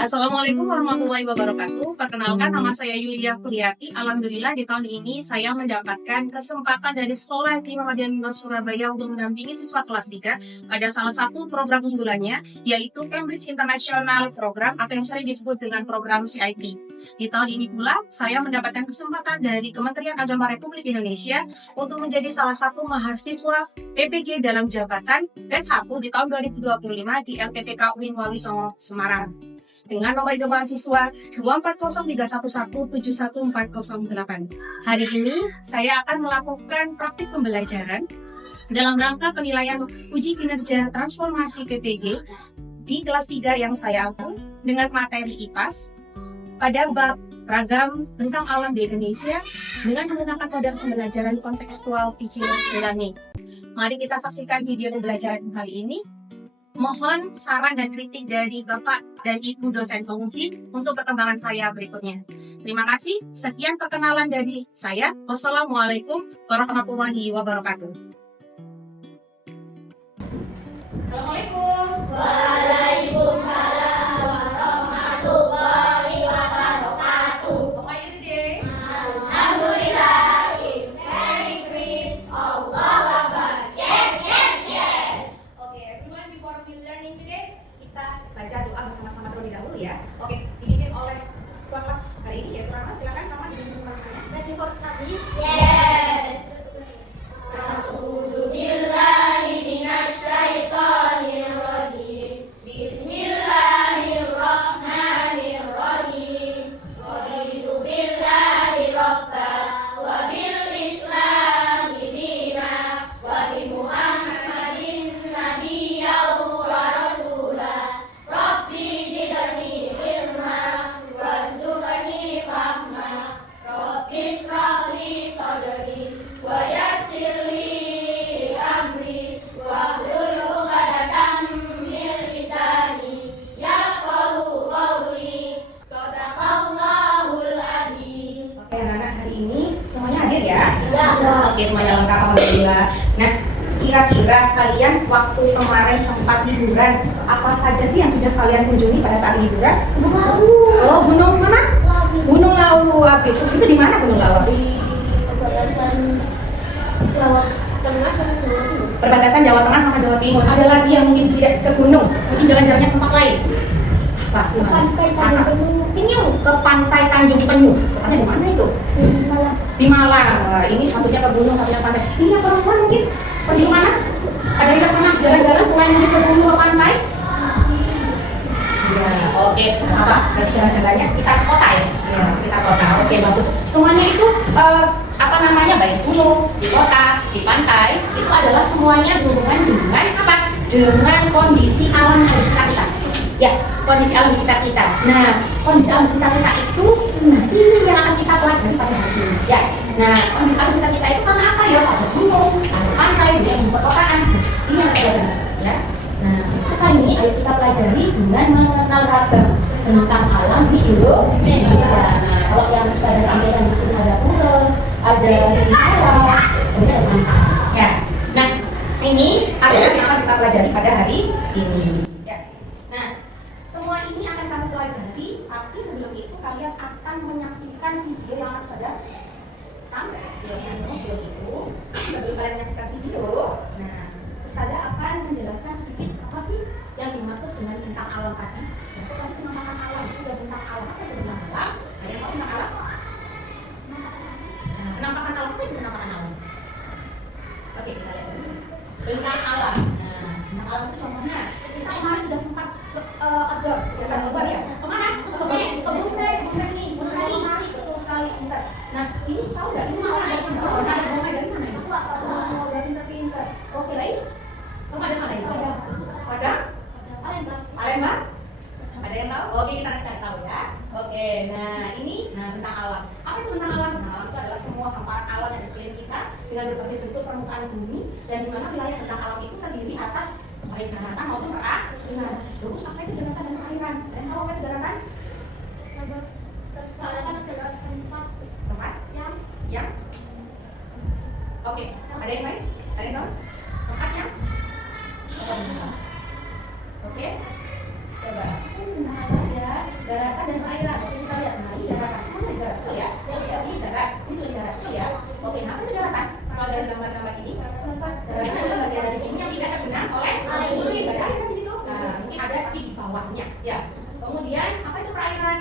Assalamualaikum warahmatullahi wabarakatuh. Perkenalkan, nama saya Yulia Kuryati. Alhamdulillah di tahun ini saya mendapatkan kesempatan dari Sekolah Tinggi Muhammadiyah Surabaya untuk mendampingi siswa kelas 3 pada salah satu program unggulannya, yaitu Cambridge International Program atau yang sering disebut dengan program CIP. Di tahun ini pula, saya mendapatkan kesempatan dari Kementerian Agama Republik Indonesia untuk menjadi salah satu mahasiswa PPG dalam jabatan batch 1 di tahun 2025 di LPTK UIN Wali Songo, Semarang. Dengan nomor induk mahasiswa 24031711408. Hari ini saya akan melakukan praktik pembelajaran dalam rangka penilaian uji kinerja transformasi PPG di kelas 3 yang saya ambil dengan materi IPAS pada bab ragam tentang alam di Indonesia dengan menggunakan model pembelajaran kontekstual teaching learning. Mari kita saksikan video pembelajaran kali ini. Mohon saran dan kritik dari Bapak dan Ibu dosen penguji untuk perkembangan saya berikutnya. Terima kasih. Sekian perkenalan dari saya. Wassalamualaikum warahmatullahi wabarakatuh. Assalamualaikum. Waalaikumsalam warahmatullahi wabarakatuh. How are you today? Alhamdulillah, it's very great. Allahu Akbar. Yes, yes, yes. Oke, everyone, before we learning today, kita baca doa bersama-sama terlebih dahulu ya. Oke, dipimpin oleh tuan kelas hari ini yaitu Rahman. Silakan Rahman dipimpin Rahmannya. Ready for study? Yes. A'udzu billahi minasy syaithanir rajim. Bismillahirrahmanirrahim. Raditu billahi rabban wa bil islami dinan wa bi Muhammadin nabiyyan wa rasulan. Rabbi zidni ilma warzuqni fahma. Rabbi ishrah li sadri wa yassir li amri wahlul 'uqdatam min lisani yafqahu qawli. Shadaqallahul adzim. Oke, anak-anak, hari ini semuanya hadir ya? Ya. Oke, semuanya lengkap, alhamdulillah. Nah, kira-kira kalian waktu kemarin sempat liburan, apa saja sih yang sudah kalian kunjungi pada saat liburan? Oh, gunung mana? Gunung Lawu. Itu di mana Gunung Lawu? Di perbatasan Jawa Tengah sama Jawa Timur. Perbatasan Jawa Tengah sama Jawa Timur. Ada lagi yang mungkin tidak ke gunung, mungkin jalan-jalannya ke tempat lain. Apa? Di mana? Pantai Sana. Tanjung Penyuh. Ke Pantai Tanjung Penyuh. Tepatnya di mana itu? Di Malang. Di Malang. Wah, ini satunya ke gunung, satunya ke pantai. Ini yang perempuan mungkin pergi ke mana? Ada yang pernah jalan-jalan selain mungkin ke gunung ke pantai? Ya, oke. Apa? Berarti jalan-jalannya sekitar kota ya? Ya, sekitar kota. Oke, bagus. Semuanya itu apa namanya? Baik gunung, di kota, di pantai, itu adalah semuanya berhubungan dengan apa? Dengan kondisi alam yang ada di sekitar kita. Ya, kondisi alam sekitar kita. Nah, kondisi alam sekitar kita itu nanti ini yang akan kita pelajari pada hari ini. Ya, nah kondisi alam sekitar kita itu karena apa ya? Ada gunung, ada pantai, ada yang perkotaan. Ini yang kita pelajari. Ya. Nah, apa ini? Ayo kita pelajari dengan mengenal ragam tentang alam di Indonesia. Nah, kalau yang sudah ditampilkan di sini ada pura, ada sawah, kemudian ada pantai. Ya. Nah, ini adalah yang akan kita pelajari pada hari ini. Ya. Nah, semua ini akan kami pelajari, tapi sebelum itu kalian akan menyaksikan video yang akan saja tampil sebelum itu. Sebelum kalian menyaksikan video, nah, Ustazah akan menjelaskan sedikit apa sih yang dimaksud dengan bentang alam tadi. Ya, tadi penampakan alam, sudah bentang alam. Apa itu bentang alam? Ada yang tahu bentang alam? Nah, penampakan alam, apa itu penampakan alam? Oke, kita lihat dulu. Bentang alam. Nah, bentang alam itu contohnya kita kemarin sudah sempat outdoor, keluar ya. Kemana? Kebun teh nih, Gunung Sari, betul sekali. Bentar. Nah, ini tahu nggak? Ini mana ada bentang? Ada bentang dari mana ini? Oh, dari pintar. Oke, lain? Kamu ada mana ini? Ada? Palembang? Ada yang tahu? Oke, kita cari tahu ya. Oke, nah ini bentang alam. Apa itu bentang alam? Bentang alam itu adalah semua hamparan alam yang di sekeliling kita dengan berbagai bentuk permukaan bumi dan di mana wilayah bentang alam itu terdiri atas baik daratan maupun perairan. Terus apa itu daratan dan perairan? Dan tahu apa itu daratan? Daratan adalah Tempat yang oke, ada yang lain? Ada yang tahu? Tempatnya? Oke, coba. Nah, ya. ini daratan adalah bagian dari tubuh yang tidak tergenang oleh air. Ini nggak ada air kan di situ. Nah, ini ada tapi di bawahnya. Ya. Kemudian apa itu perairan?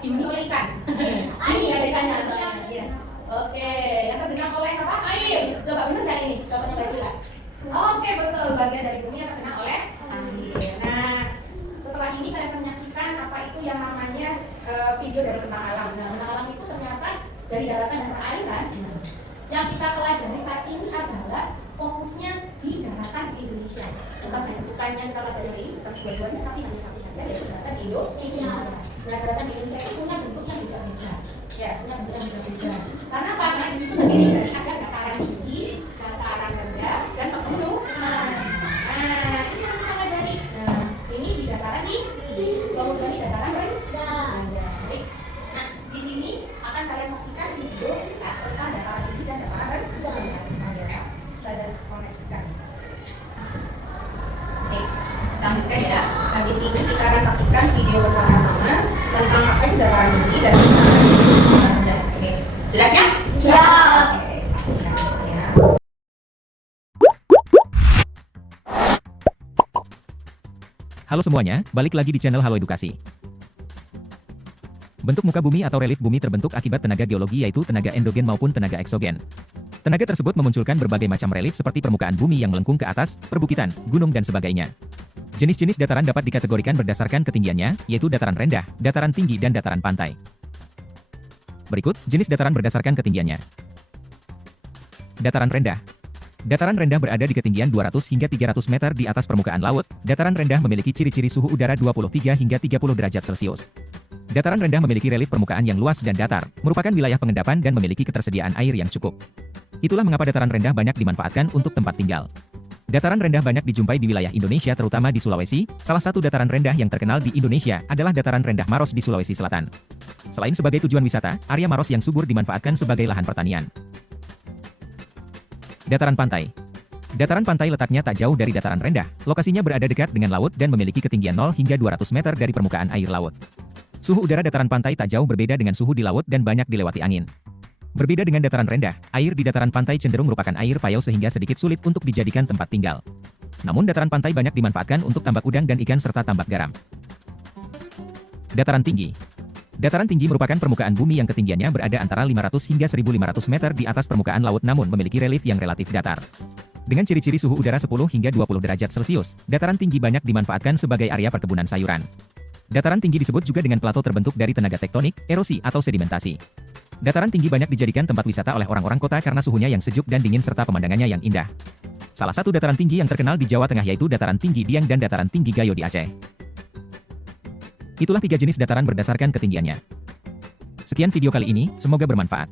Dipenuhi oleh ikan. Ini ada ikannya soalnya. Ya. Oke, yang tergenang oleh apa? Air. Coba benar nggak ini? Coba coba sila. Oke, betul. Bagian dari bumi yang tergenang oleh air. Nah, setelah ini kalian menyaksikan apa itu yang namanya video dari bentang alam. Nah, bentang alam itu ternyata dari daratan dan perairan. Yang kita pelajari saat ini adalah fokusnya di daratan di Indonesia. Bukan yang kita pelajari ini, bukan dua-duanya, tapi hanya satu saja, yaitu daratan di Indonesia. Nah, daratan di Indonesia itu punya bentuk yang beda-beda. Ya, punya bentuk yang beda-beda. Karena apa? Karena di situ terdiri dari ada dataran tinggi, dataran rendah, dan pegunungan. Nah, ini yang kita pelajari. Nah, ini di dataran tinggi, kemudian di dataran rendah. Baik. Nah, di sini akan kalian saksikan video singkat tentang dataran tinggi dan dataran rendah. Ya, saya koneksikan. Oke, lanjutkan ya. Habis ini kita akan saksikan video bersama-sama tentang apa itu dataran tinggi dan dataran rendah. Oke, jelas ya? Siap. Oke, pastikan ya. Halo semuanya, balik lagi di channel Halo Edukasi. Bentuk muka bumi atau relief bumi terbentuk akibat tenaga geologi yaitu tenaga endogen maupun tenaga eksogen. Tenaga tersebut memunculkan berbagai macam relief seperti permukaan bumi yang melengkung ke atas, perbukitan, gunung dan sebagainya. Jenis-jenis dataran dapat dikategorikan berdasarkan ketinggiannya, yaitu dataran rendah, dataran tinggi dan dataran pantai. Berikut jenis dataran berdasarkan ketinggiannya. Dataran rendah. Dataran rendah berada di ketinggian 200 hingga 300 meter di atas permukaan laut. Dataran rendah memiliki ciri-ciri suhu udara 23 hingga 30 derajat Celcius. Dataran rendah memiliki relief permukaan yang luas dan datar, merupakan wilayah pengendapan dan memiliki ketersediaan air yang cukup. Itulah mengapa dataran rendah banyak dimanfaatkan untuk tempat tinggal. Dataran rendah banyak dijumpai di wilayah Indonesia terutama di Sulawesi. Salah satu dataran rendah yang terkenal di Indonesia adalah dataran rendah Maros di Sulawesi Selatan. Selain sebagai tujuan wisata, area Maros yang subur dimanfaatkan sebagai lahan pertanian. Dataran pantai. Dataran pantai letaknya tak jauh dari dataran rendah. Lokasinya berada dekat dengan laut dan memiliki ketinggian 0 hingga 200 meter dari permukaan air laut. Suhu udara dataran pantai tak jauh berbeda dengan suhu di laut dan banyak dilewati angin. Berbeda dengan dataran rendah, air di dataran pantai cenderung merupakan air payau sehingga sedikit sulit untuk dijadikan tempat tinggal. Namun dataran pantai banyak dimanfaatkan untuk tambak udang dan ikan serta tambak garam. Dataran tinggi. Dataran tinggi merupakan permukaan bumi yang ketinggiannya berada antara 500 hingga 1500 meter di atas permukaan laut namun memiliki relief yang relatif datar. Dengan ciri-ciri suhu udara 10 hingga 20 derajat Celcius, dataran tinggi banyak dimanfaatkan sebagai area perkebunan sayuran. Dataran tinggi disebut juga dengan plato terbentuk dari tenaga tektonik, erosi atau sedimentasi. Dataran tinggi banyak dijadikan tempat wisata oleh orang-orang kota karena suhunya yang sejuk dan dingin serta pemandangannya yang indah. Salah satu dataran tinggi yang terkenal di Jawa Tengah yaitu dataran tinggi Dieng dan dataran tinggi Gayo di Aceh. Itulah 3 jenis dataran berdasarkan ketinggiannya. Sekian video kali ini, semoga bermanfaat.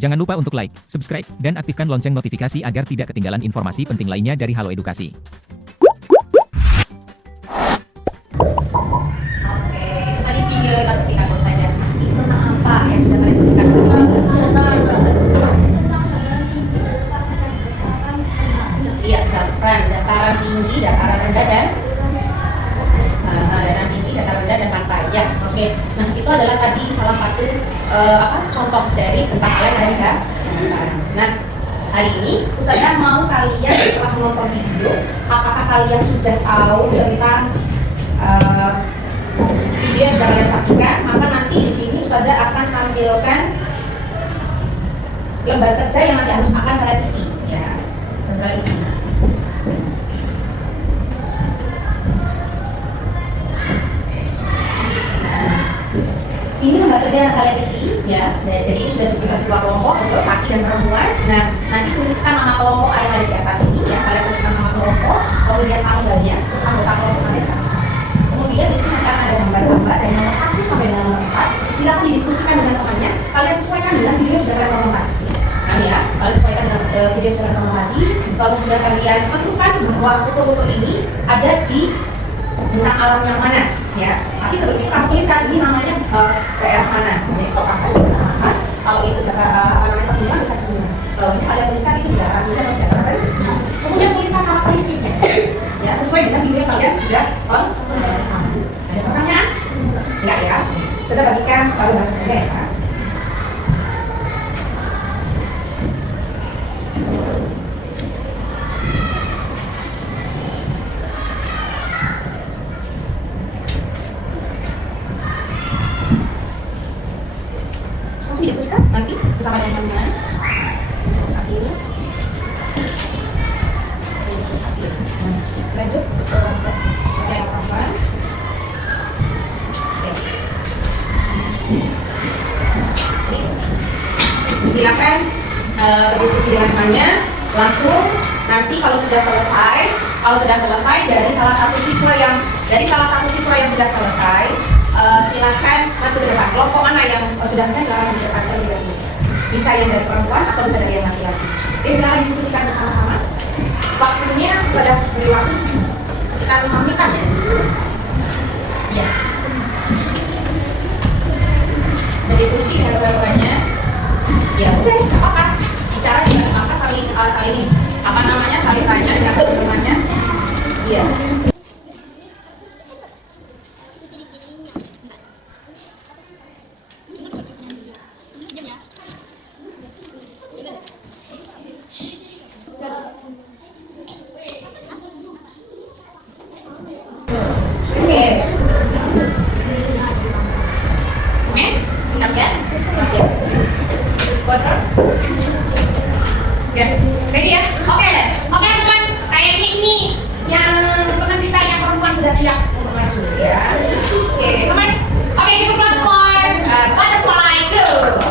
Jangan lupa untuk like, subscribe, dan aktifkan lonceng notifikasi agar tidak ketinggalan informasi penting lainnya dari Halo Edukasi. Oke, itu tadi video yang kita saksikan baru saja. Itu tentang apa yang sudah kalian saksikan? Iya, Zafran, dataran tinggi, dataran rendah dan dataran tinggi, dataran rendah dan pantai. Ya, oke. Nah, itu adalah tadi salah satu contoh dari bentang alam yang ada. Nah, hari ini Ustazah mau kalian setelah menonton video, apakah kalian sudah tahu tentang video yang sudah kalian saksikan? Maka nanti di sini Ustazah akan tampilkan lembar kerja yang nanti harus akan kalian isi, ya, harus kalian isi. Ini lembar kerja yang kalian isi, ya. Nah, jadi ini sudah dibagi 2 kelompok, untuk laki dan perempuan. Nah, nanti tuliskan nama kelompok yang ada di atas ini, ya. Kalian tuliskan nama kelompok, kemudian tanggalnya, terus anggota kelompok kalian siapa saja. Kemudian di sini akan ada gambar-gambar dari nomor 1 sampai dengan nomor 4. Silakan didiskusikan dengan temannya. Kalian sesuaikan dengan video yang sudah kalian tonton tadi. Nah, ya, kalian sesuaikan dengan video yang sudah kalian tonton tadi. Lalu sudah kalian tentukan bahwa foto-foto ini ada di bentang alam yang mana, ya. Tapi sebelum itu kamu tuliskan ini namanya daerah mana. Jadi kalau kakak bisa makan, kalau itu apa namanya pertemuan bisa pertemuan. Kalau ini kalian tuliskan itu daerah mana atau daerah mana. Kemudian tuliskan karakteristiknya, ya, sesuai dengan video yang kalian sudah tonton bersama. Ada pertanyaan? Enggak ya? Sudah bagikan kalau bagian saja ya, Pak. berdiskusi dengan temannya, langsung nanti kalau sudah selesai dari salah satu siswa yang sudah selesai, silakan maju ke depan. Kelompok mana yang sudah selesai silakan maju ke depan. Bisa yang dari perempuan atau bisa dari yang laki-laki. Jadi silakan diskusikan bersama-sama. Waktunya sudah beri waktu sekitar 5 menit ya di sini. Iya. Berdiskusi dengan keluarganya. Ya udah, nggak apa-apa. Bicara juga nggak apa-apa, saling saling tanya dengan teman-temannya. Iya. Yes, ready ya? Oke, teman. Kayaknya ini yang teman kita yang perempuan sudah siap untuk maju ya. Oke, teman. Oke, kita plus for butterfly club.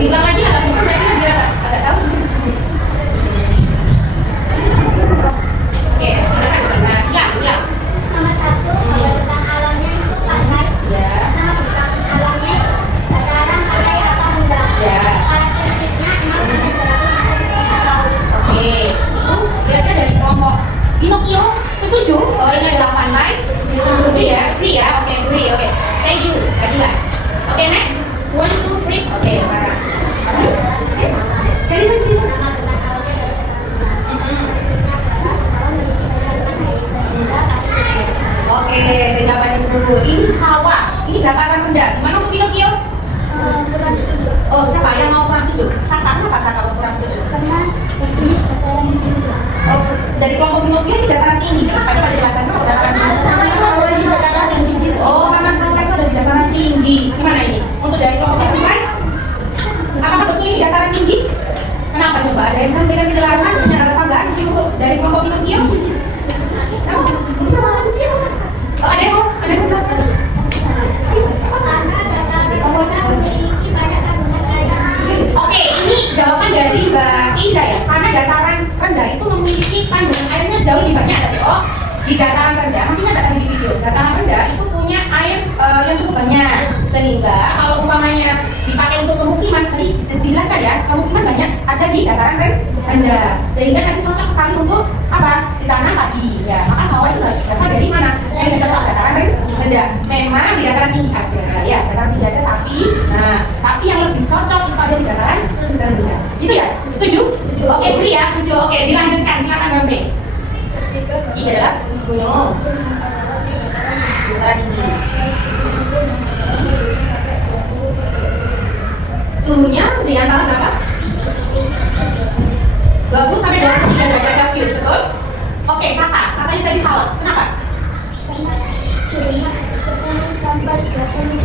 Bilang lagi agak mungkin biasanya biar agak tahu di sini. Oke, nah siap. Nomor 1, bentang alamnya itu pantai. Ya. Nama bentang alamnya dataran pantai atau enggak. Ya. Karakteristiknya 0 sampai 200 meter laut. Oke, itu kira-kira dari kelompok Pinocchio setuju bahwa ini adalah pantai. Setuju ya? Free ya? Oke, free. Oke, thank you, Kajila. Oke, next. 1, 2, 3. Oke, Farah. Jadi Nama bentang alamnya karakteristiknya adalah pesawat menyesuaikan gaya sehingga Paris Hilton. Oke, sehingga Paris Hilton. Ini sawah, ini dataran rendah. Gimana mau Pinocchio? Kurang setuju. Oh, siapa yang mau kurang setuju? Saka, kenapa Saka mau kurang setuju? Karena di sini dataran tinggi. Oh, dari kelompok Pinocchio ini dataran tinggi. Kenapa? Coba dijelaskan kenapa dataran tinggi? Sampai itu ada di dataran yang tinggi. Oh, karena sampai itu ada di dataran tinggi. Gimana ini? Untuk dari kelompok Pinocchio, apakah betul ini dataran tinggi? Kenapa coba? Ada yang sampaikan penjelasan punya alasan nggak dari kelompok Pinocchio? Oh, ada yang mau menjelaskan? Karena dataran rendah memiliki banyak kandungan air. Oke, ini jawaban dari Mbak Iza ya. Karena dataran rendah itu memiliki kandungan airnya jauh lebih banyak. Oh, di dataran rendah, masih ingat tadi di video, dataran rendah itu punya air yang cukup banyak. Sehingga kalau umpamanya dipakai untuk pemukiman, tadi dijelaskan ya, pemukiman banyak ada di dataran rendah. Sehingga nanti cocok sekali untuk apa? Ditanam padi. Ya, maka sawah itu berasal dari mana? Yang cocok dataran rendah. Memang di dataran tinggi ada, ya, dataran tinggi ada, tapi yang lebih cocok itu ada di dataran rendah. Gitu ya? Setuju? Oke, Bri ya, setuju. Oke, dilanjutkan. Silakan Bambe. Ini adalah gunung. Dataran tinggi. Suhunya di antara berapa? 20 sampai 23 derajat Celcius, betul? Oke, Saka, katanya tadi salah. Kenapa? Karena suhunya 10 sampai 20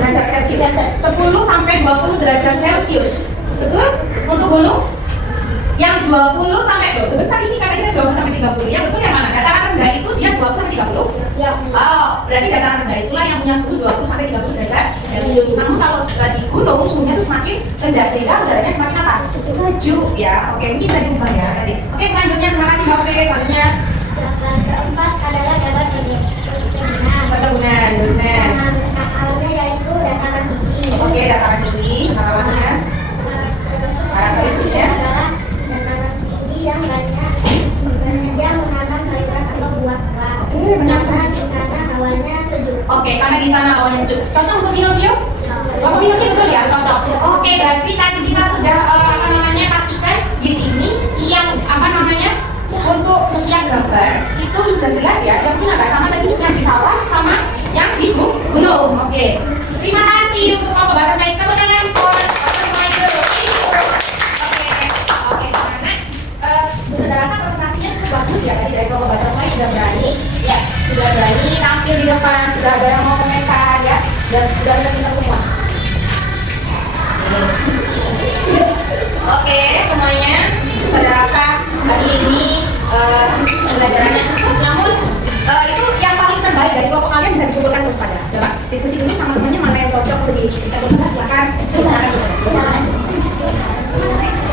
Derajat Celcius. 10 sampai 20 derajat Celcius. Betul? Untuk gunung? Yang 20 sampai sebentar ini katanya 20 sampai 30. Yang betul yang mana? Dataran rendah itu dia 20 sampai 30. Ya. Oh, berarti dataran rendah itulah yang punya suhu 20 sampai 30 derajat Celcius. Namun kalau di gunung suhunya itu semakin rendah sehingga udaranya semakin apa? Sejuk ya. Oke, ini bisa diubah ya tadi. Oke, selanjutnya terima kasih Mbak Oke. Selanjutnya Yang keempat adalah gambar perkebunan. perkebunan, benar. Nama bentang alamnya yaitu dataran tinggi. Oke, dataran tinggi, pengalamannya. Karakteristiknya adalah dataran tinggi yang banyak menanam sayuran atau buah-buahan. Karena di sana hawanya sejuk. Oke, karena di sana awalnya sejuk. Cocok untuk Pinocchio? Untuk Pinocchio betul ya, cocok. Oke, berarti tadi kita sudah pastikan di sudah berani tampil di depan, sudah ada yang mau komentar ya, dan sudah pintar semua. Oke, semuanya saya rasa hari ini pembelajarannya cukup, namun itu yang paling terbaik dari kelompok kalian bisa dikumpulkan terus pada. Coba diskusi dulu sama temannya mana yang cocok untuk kita bersama, silakan. Silakan.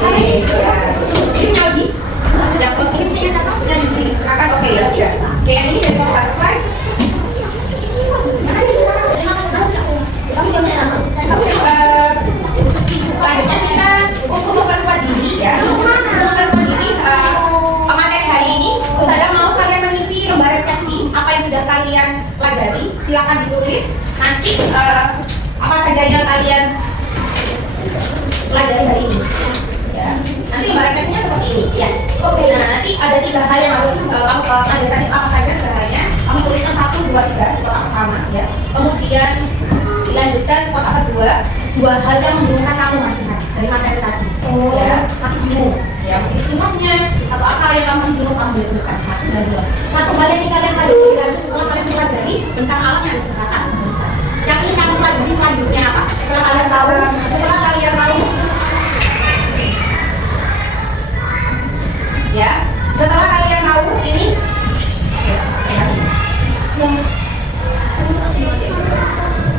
Oke, ya. Ini lagi. Yang ini punya siapa? Yang ini. Silakan. Oke, ya sudah. Oke, yang ini dari kelompok butterfly. Selanjutnya kita untuk memperkuat diri ya. Untuk memperkuat diri pemateri hari ini, Ustazah mau kalian mengisi lembar refleksi apa yang sudah kalian pelajari. Silakan ditulis. Nanti apa saja yang kalian pelajari hari ini. Ya. Nanti lembar refleksinya seperti ini. Ya. Nah, nanti ada 3 hal yang harus kamu pelajari apa saja negaranya. Kamu tuliskan 1, 2, 3 di kotak pertama. Ya. Kemudian dilanjutkan kotak kedua, 2 hal yang membingungkan kamu masih dari materi tadi. Ya, masih bingung. Ya, mungkin istilahnya atau apa yang kamu masih bingung, kamu boleh tuliskan 1 dan 2. 1 hal yang kalian pelajari lanjut setelah kalian pelajari bentang alamnya harus berkata tuliskan. Yang ingin kamu pelajari selanjutnya apa? Setelah kalian tahu, ya, setelah kalian tahu ini.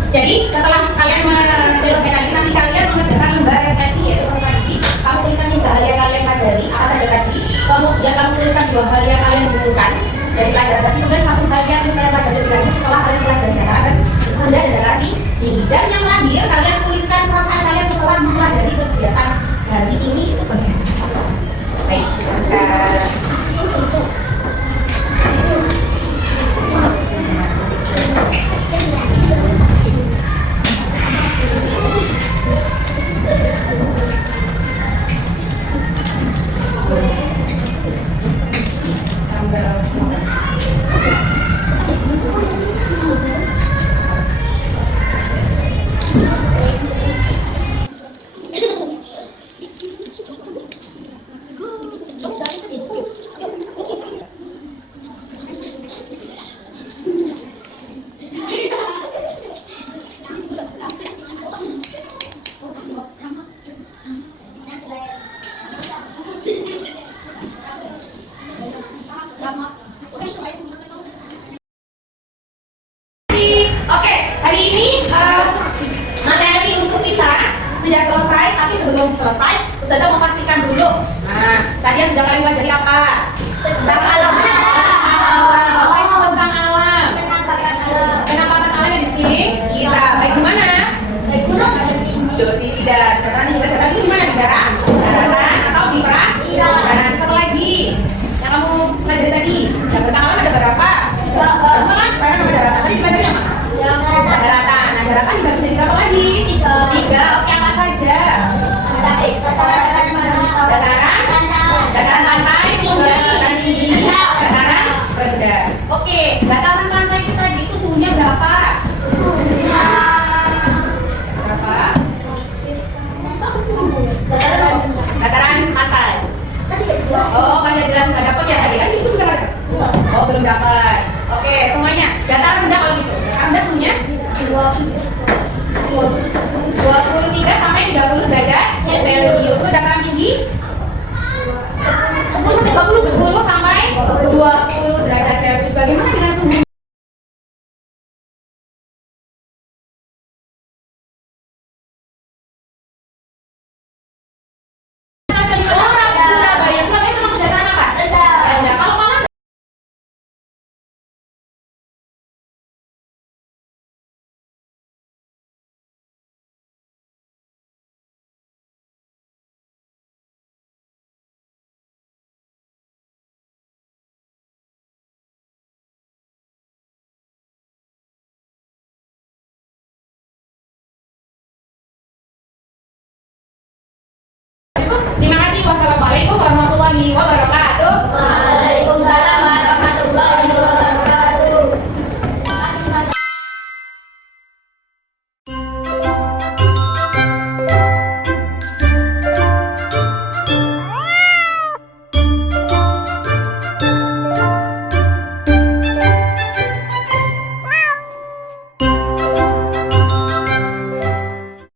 Jadi setelah kalian menyelesaikan ini, nanti kalian mengerjakan lembar refleksi, yaitu tadi kamu tuliskan 3 hal yang kalian pelajari apa saja tadi. Kemudian kamu tuliskan 2 hal yang kalian bingungkan dari pelajaran tadi. Kemudian 1 hal yang kalian pelajari lagi setelah kalian pelajari data rendah dan data tinggi. Dan yang terakhir kalian tuliskan perasaan kalian setelah mempelajari kegiatan hari ini itu bagaimana? Baik, silakan. Oke, hari ini materi untuk kita sudah selesai, tapi sebelum selesai, Ustazah mau pastikan dulu. Nah, tadi yang sudah kalian pelajari apa? Tentang alam. Apa itu tentang alam? Penampakan alam yang di sini kita baik di mana? Tidak. Tadi di mana? Di darat, atau di perairan? Satu lagi yang kamu pelajari tadi. Yang tentang alam ada berapa? Kan ada daratan. Tadi pelajari yang mana? Daratan. Nah, daratan dibagi jadi berapa lagi? 3. Oke, apa saja? Dataran pantai, dataran tinggi, dataran rendah. Oke, dataran pantai itu tadi itu suhunya berapa? Berapa? Dataran pantai. Oh, kalian jelas nggak dapat ya tadi kan? Itu juga nggak dapat. Oh, belum dapat. Oke, semuanya dataran rendah kalau gitu. Dataran rendah suhunya 23 sampai 30 derajat Celcius. Itu dataran tinggi 10 sampai 20 derajat Celcius. Bagaimana dengan suhu? Itu 5